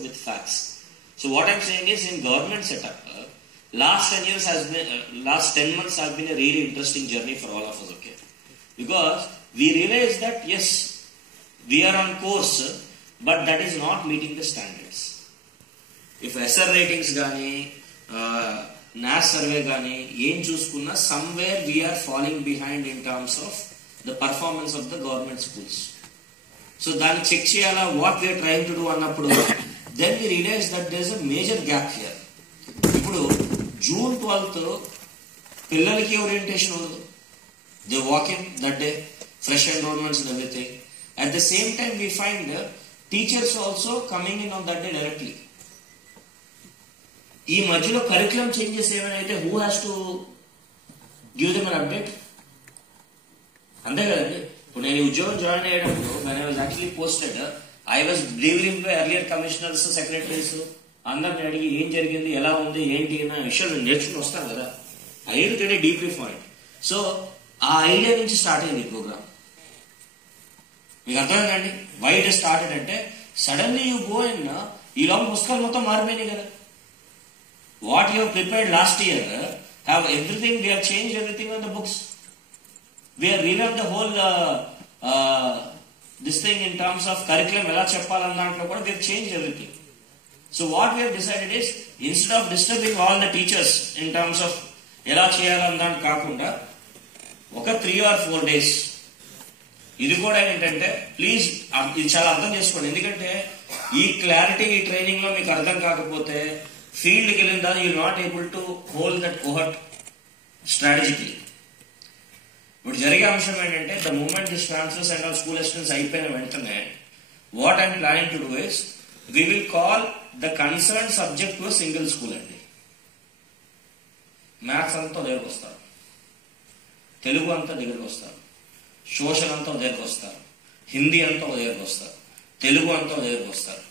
with facts. So what I'm saying is, in government setup, last 10 years has been, last 10 months have been a really interesting journey for all of us, okay? Because we realize that yes, we are on course, but that is not meeting the standards. If SR ratings gani, NAS survey gani, yen chuskunna, somewhere we are falling behind in terms of the performance of the government schools. So then check cheyala what we are trying to do annappudu, then we realize that there is a major gap here. Ippudu June 12th pillalaki orientation undu. They walk in that day, fresh enrollments and everything. At the same time we find teachers also coming in on that day directly. ఈ మధ్యలో curriculum changes ఏమైనా అయితే who has to give them an update? అంతే కదండి. ఇప్పుడు నేను ఉద్యోగం join అయ్యేటప్పుడు when I was actually posted, I was briefing by earlier commissioners, secretaries, అందరిని అడిగి ఏం జరిగింది, ఎలా ఉంది, ఏంటి అన్న విషయాలు నేర్చుకుని వస్తాను కదా. I need to get a debrief on it. So ఆ ఐడియా నుంచి స్టార్ట్ అయింది ఈ ప్రోగ్రామ్. మీకు అర్థమైందండి వై ఇట్ స్టార్టెడ్ అంటే, సడన్లీ యూ గో ఇన్, ఈ లోపల పుస్తకాలు మొత్తం మారిపోయినాయి కదా. What you have prepared last year, have everything, we have changed everything on the books. We have revamped the whole this thing in terms of curriculum, ela cheppalana dantlo kuda we have changed everything. So what we have decided is, instead of disturbing all the teachers in terms of ela cheyalana dant kaakunda, oka 3 or 4 days ఇది కూడా ఏంటంటే, please ఇది చాలా అర్థం చేసుకోండి. ఎందుకంటే ఈ clarity ఈ ట్రైనింగ్ లో మీకు అర్థం కాకపోతే ఫీల్డ్కి వెళ్ళిన దాన్ని you not able to hold that cohort strategically. ఇప్పుడు జరిగే అంశం ఏంటంటే, the moment this transfers and all school assistants అయిపోయిన వెంటనే what I'm planning to do is, we will call the concern subject to single school అండి. Maths అంతా దగ్గరకు వస్తారు, తెలుగు అంతా దగ్గరకు వస్తారు, సోషల్ అంతా దగ్గరకు వస్తారు, హిందీ అంతా దగ్గరకు వస్తారు, తెలుగు అంతా దగ్గరకు వస్తారు.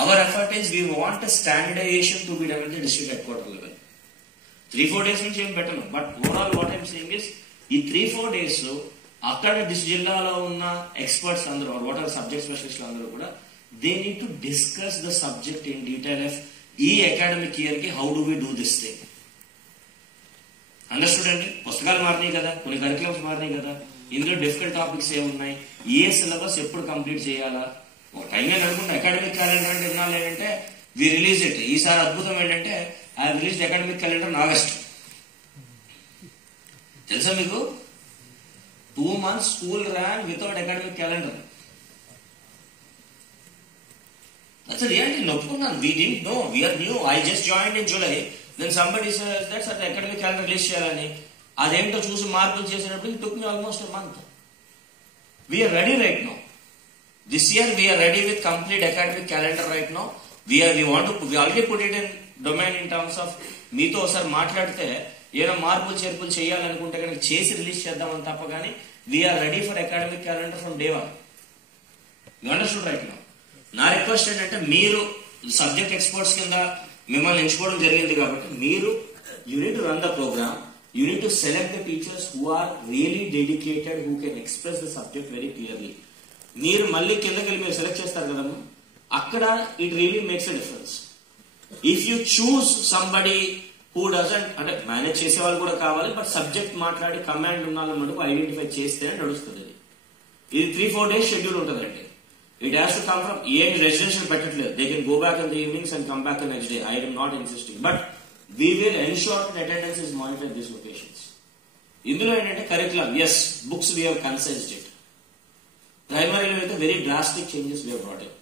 Our effort is, we want a standardization to be done at the district headquarter level. 3-4 days నుంచి ఏం పెట్టను, but overall what I'm saying is, ఈ 3-4 days అక్కడ జిల్లాలో ఉన్న ఎక్స్పర్ట్స్ అందరూ, వాట్ ఆర్ సబ్జెక్ట్ స్పెషలిస్టులు అందరూ కూడా, they need to discuss the subject in detail of ఈ అకాడమిక్ ఇయర్ కి how do we do this thing. Understood అండి? పుస్తకాలు మారినాయి కదా, కొన్ని కరికులమ్స్ మారినాయి కదా, ఇందులో డిఫికల్ట్ టాపిక్స్ ఏమున్నాయి, ఏ సిలబస్ ఎప్పుడు కంప్లీట్ చేయాలా, టైం అని అనుకుంటే అకాడమిక్ క్యాలెండర్ అంటే వినాలి ఏంటంటే వి రిలీజ్ ఇట్. ఈసారి అద్భుతం ఏంటంటే, I release academic calendar in August. తెలుసా మీకు? 2 months school ran without academic calendar. That's a reality. నొప్పుకున్నాను. We didn't know. We are new. I just joined in July. Then somebody says that's the academic calendar release చేయాలని. అదేంటో చూసి మార్పులు చేసేటప్పుడు it took me almost a month. We are ready right now. This year we are ready with complete academic calendar right now. We already put it in domain in terms of మీతో ఒకసారి మాట్లాడితే ఏదో మార్పులు చేర్పులు చేయాలనుకుంటే కనుక చేసి release చేద్దామని తప్ప కానీ we are ready for academic calendar from day 1. You understood right now? నా రిక్వెస్ట్ ఏంటంటే, మీరు సబ్జెక్ట్ ఎక్స్పర్ట్స్ కింద మిమ్మల్ని ఎంచుకోవడం జరిగింది కాబట్టి, మీరు you need to run the programme, you need to select the teachers who are really dedicated, who can express the subject very clearly. మీరు మళ్ళీ కిందకి వెళ్ళి మీరు సెలెక్ట్ చేస్తారు కదా, అక్కడ it really makes a difference. If you choose somebody who doesn't, అంటే manage చేసే వాళ్ళు కూడా కావాలి, బట్ సబ్జెక్ట్ మాట్లాడి కమాండ్ ఉన్న మటుకు ఐడెంటిఫై చేస్తేనే నడుస్తుంది. ఇది 3-4 days షెడ్యూల్ ఉంటుందండి. It has to come from, ఏం రెసిడెన్షియల్ పెట్టట్లేదు. They can go back in the evenings and come back next day. I am not insisting, but we will ensure attendance is monitored in these locations. ఇందులో ఏంటంటే curriculum, yes, books we have concised it. ప్రైమరీలో అయితే very drastic changes we have brought in.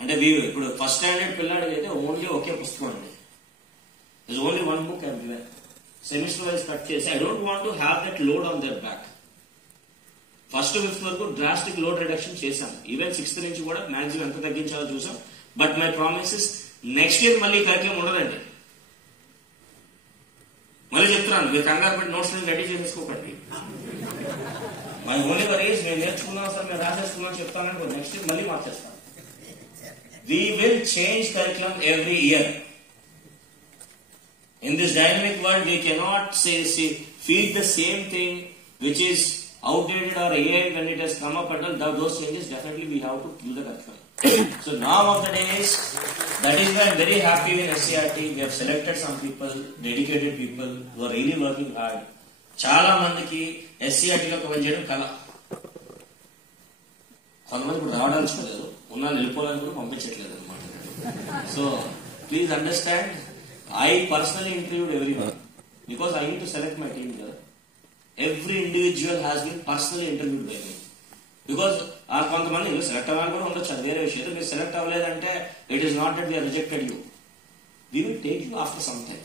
అంటే ఇప్పుడు first standard పిల్లాడికి అయితే only ఒకే పుస్తకం అండి. There's only one book everywhere. Semester wise cut చేసి, I don't want to have that load on their back. First 5th వరకు డ్రాస్టిక్ లోడ్ రిడక్షన్ చేశాం. Even 6th నుంచి కూడా మ్యాక్సిమం ఎంత తగ్గించాలో చూసాం. But my promise is, next year మళ్ళీ curriculum ఉండదండి. మళ్ళీ చెప్తున్నాను, మీరు కంగారు పెట్టి నోట్స్ రెడీ చేసేసుకోకండి. మై ఓన్లీ వరీ ఇస్, మేము నేర్చుకున్నాం సార్, మేము రాసేసుకున్నాం చెప్తానని నెక్స్ట్ ఇయర్ మళ్ళీ మార్చేస్తాం. We will change curriculum every year. In this dynamic world, we cannot feed the same thing which is outdated or AI when it has come up. Until those changes, definitely we have to do the curriculum. So now of the day is, that is why I am very happy with SCRT. We have selected some people, dedicated people who are really working hard. చాలా మందికి SCRT లో cover చేయడం కళ. కొంతమంది ఇప్పుడు రావడాల్సుకోలేదు, ఉన్న వెళ్ళిపోవాలని కూడా పంపించట్లేదు అనమాట. So please understand, I personally interviewed everyone because I need to select my team here. Every individual has been personally interviewed by me. Because కొంతమంది సెలెక్ట్ అవ్వాలి కూడా ఉండొచ్చు, అది వేరే విషయం. మీరు సెలెక్ట్ అవ్వలేదంటే it is not that we rejected you, we will take you after some time.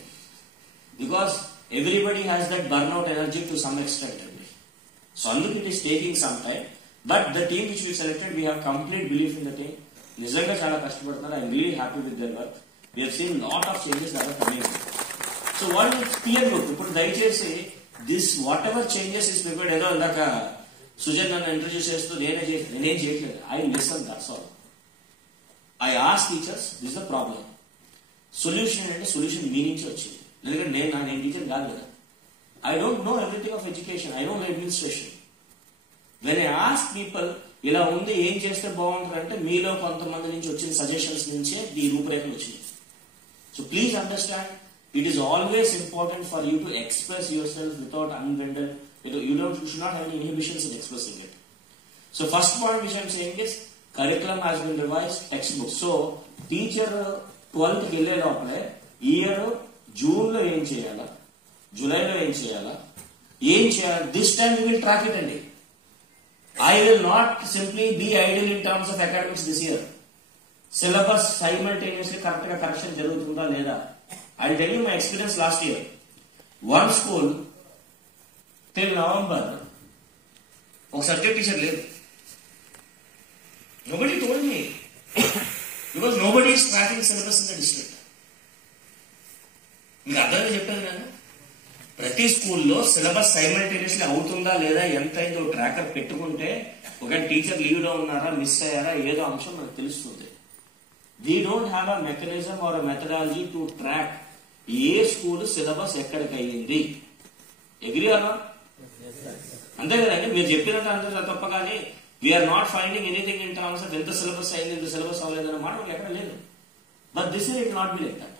Because everybody has that burnout energy to some extent అండి. సో అందుకు it is taking some time. But the team which we selected, we have complete belief in the team. నిజంగా చాలా కష్టపడుతున్నారు. I'm really happy with their work. We have seen lot of changes that are coming. So what is clear look. ఇప్పుడు దయచేసి this whatever changes is prepared. ఏదో ఇందాక సుజన్ నన్ను introduce చేస్తూ నేనేం చేయట్లేదు. I listen, that's all. I ask teachers this the problem. Solution అంటే solution మీ నుంచి వచ్చింది. ఎందుకంటే నేను టీచర్ కాదు కదా. I don't know everything of education, I don't know administration. When I ask people ఇలా ఉంది ఏం చేస్తే బాగుంటుంది అంటే మీలో కొంతమంది నుంచి వచ్చిన సజెషన్స్ నుంచే ఈ రూపురేఖలు వచ్చినాయి. So please understand, it is always important for you to express yourself without unbended. You should not have any inhibitions in expressing it. So first point which I am saying is curriculum has been revised, textbook. So teacher 12th కి వెళ్ళే లోపలే year June లో ఏం చేయాలా, జూలైలో ఏం చేయాలా, this time we will track it అండి. I will not simply be idle in terms of academics this year. Syllabus simultaneously correct గా కరెక్షన్ జరుగుతుందా లేదా. I'll tell you my experience last year. One school till November ఒక subject teacher లేదు. Nobody told me because nobody is tracking syllabus in the district. మీకు అర్థంగా చెప్పాను నేను. ప్రతి స్కూల్లో సిలబస్ సైమల్టేనియస్లీ అవుతుందా లేదా, ఎంత అయిందో ట్రాకర్ పెట్టుకుంటే ఒక టీచర్ లీవ్ లో ఉన్నారా, మిస్ అయ్యారా, ఏదో అంశం మనకు తెలుస్తుంది. We don't have a mechanism or a methodology to track A school syllabus ఎక్కడికి అయ్యింది. అగ్రీ అన్నా? అంతే కదండి. మీరు చెప్పినట్టు అంతే తప్ప కానీ we are not finding anything in terms of ఎంత సిలబస్ అయింది, ఎంత సిలబస్ అవ్వలేదన్న మాట మనకి ఎక్కడ లేదు. But this year it not be like that.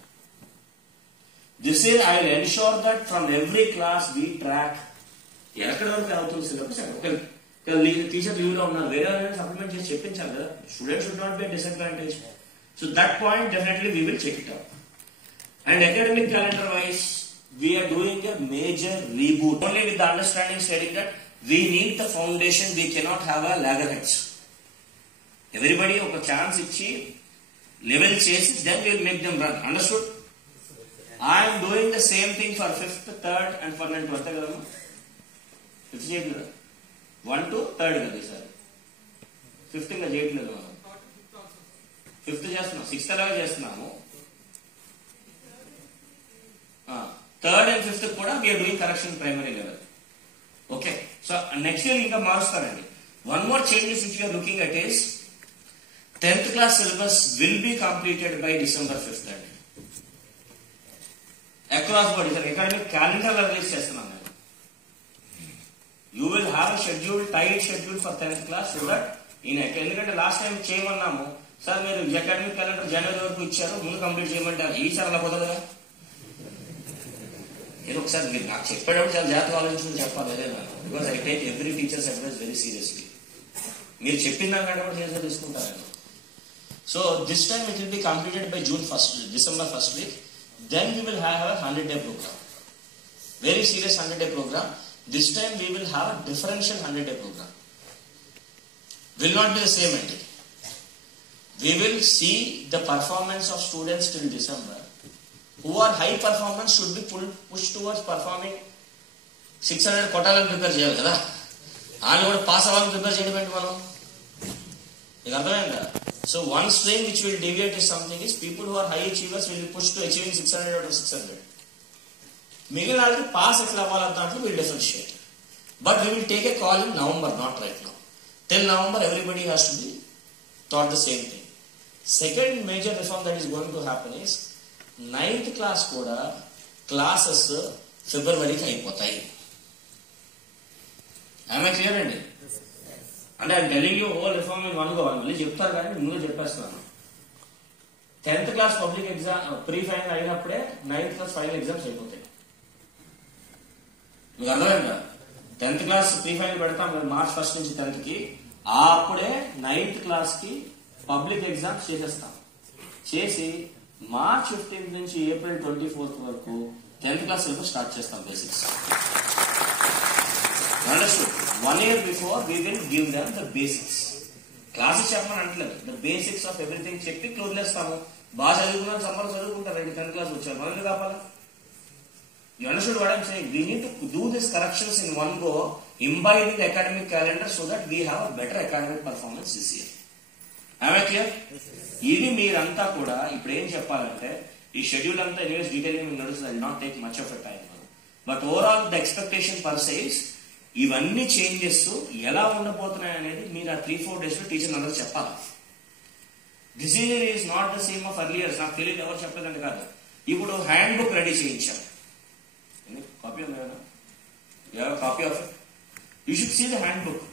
This year I will ensure that from every class we track ఎక్కడి వరకు అవుతుంది సిలబస్. టీచర్ లీవ్ లో ఉన్నారు, వేరే సప్లిమెంట్ చేసి చెప్పించాలి కదా. Student should not be disadvantage. So that point definitely we will check it out. And academic calendar wise, we are doing a major reboot. Only with the understanding stating that we need the foundation, we cannot have a laggards. Everybody oka chance ichi level chase, then we will make them run. Understood? I am doing the same thing for 5th, 3rd and for 9th. Vartha kadamma 5th cheyadledu 1 to 3rd kadi sir. 5th inga cheyadledu manam. 5th చేస్తున్నాం, 6th అలాగే చేస్తున్నాము. 3rd and 5th కూడా we are doing correction primary level. Okay, so next year ఇంకా మారుస్తారండి. One more changes which we are looking at is 10th class syllabus will be completed by December 5th అండి. Across board sir academic calendar release చేస్తున్నాను నేను. You will have a schedule, tight schedule for 10th class so that ఎందుకంటే last time చేయమన్నాము sir, మీరు academic calendar జనవరి వరకు ఇచ్చారు, ముందు కంప్లీట్ చేయమంటారు. ఈసారి అలా కుదరదా? నేను ఒకసారి మీరు నాకు చెప్పేటప్పుడు చాలా జాగ్రత్తగా ఆలోచించుకుని చెప్పాలి. అదే because I take every teachers advice very seriously. మీరు చెప్పిన దానికంటే కూడా సీరియస్గా తీసుకుంటాను. So this time it will be completed by December 1st week. Then we will have a 100-day program. Very serious 100-day program. This time we will have a differential 100-day program. Will not be the same entity. We will see the performance of students till December. Who are high performance should be pushed towards performing 600 కొట్టాలని prepare చేయాలి కదా. వాళ్ళు కూడా pass అవ్వాలని prepare చేయడం ఏంటి మనం? మీకు అర్థమైందా? So one string which will deviate is something is people who are high achievers will be push to achieving 600 out of 600. మిగిలిన వాళ్ళకి పాస్ ఎట్లా అవ్వాలని దాంట్లో will differentiate. But we will take a call in November, not right now. Till November everybody has to be taught the same thing. Second major reform that is going to happen is 9th class కూడా classes ఫిబ్రవరికి అయిపోతాయి. ఆమె clear అండి? అంటే I'm telling you whole reform in one go అని మళ్ళీ చెప్తారు కానీ ముందు చెప్పేస్తున్నాను. 10th class public exam pre final అయినప్పుడే 9th క్లాస్ ఫైనల్ ఎగ్జామ్స్ అయిపోతాయి. మీకు అర్థమైందా? 10th క్లాస్ ప్రీ ఫైనల్ పెడతాం March 1 నుంచి 10th కి, అప్పుడే 9th క్లాస్ కి పబ్లిక్ ఎగ్జామ్స్ చేసేస్తాం. చేసి March 15 నుంచి April 24 వరకు 10th క్లాస్ సిలబస్ స్టార్ట్ చేస్తాం basics. Understood? 1 year before we will give them the basics. Classes చెప్పమని అంటలేదు, ద బేసిక్స్ ఆఫ్ ఎవ్రీథింగ్ చెప్పి వదిలేస్తాము. బాగా చదువుకున్నాను సమ్మర్ చదువుకుంటారు, 10th క్లాస్ వచ్చారు, మనం కావాలా? You understood what I'm saying? We need to do these corrections in one go, imbibing the academic calendar so that we have a better academic performance this year. Am I clear? ఇది మీరంతా కూడా ఇప్పుడు ఏం చెప్పాలంటే, ఈ schedule అంతా anyways detailing మీకు నడుస్తుంది, I not take much of a time. But overall the expectation per size ఇవన్నీ చేంజెస్ ఎలా ఉండబోతున్నాయి అనేది మీరు ఆ 3-4 days లో టీచర్ అందరూ చెప్పాలి. This is not the same of earliers. నాకు తెలియదు, ఎవరు చెప్పలేదండి కాదు. ఇప్పుడు హ్యాండ్ బుక్ రెడీ చేయించాం. కాపీ ఉందా? Copy of it. You should see the hand book.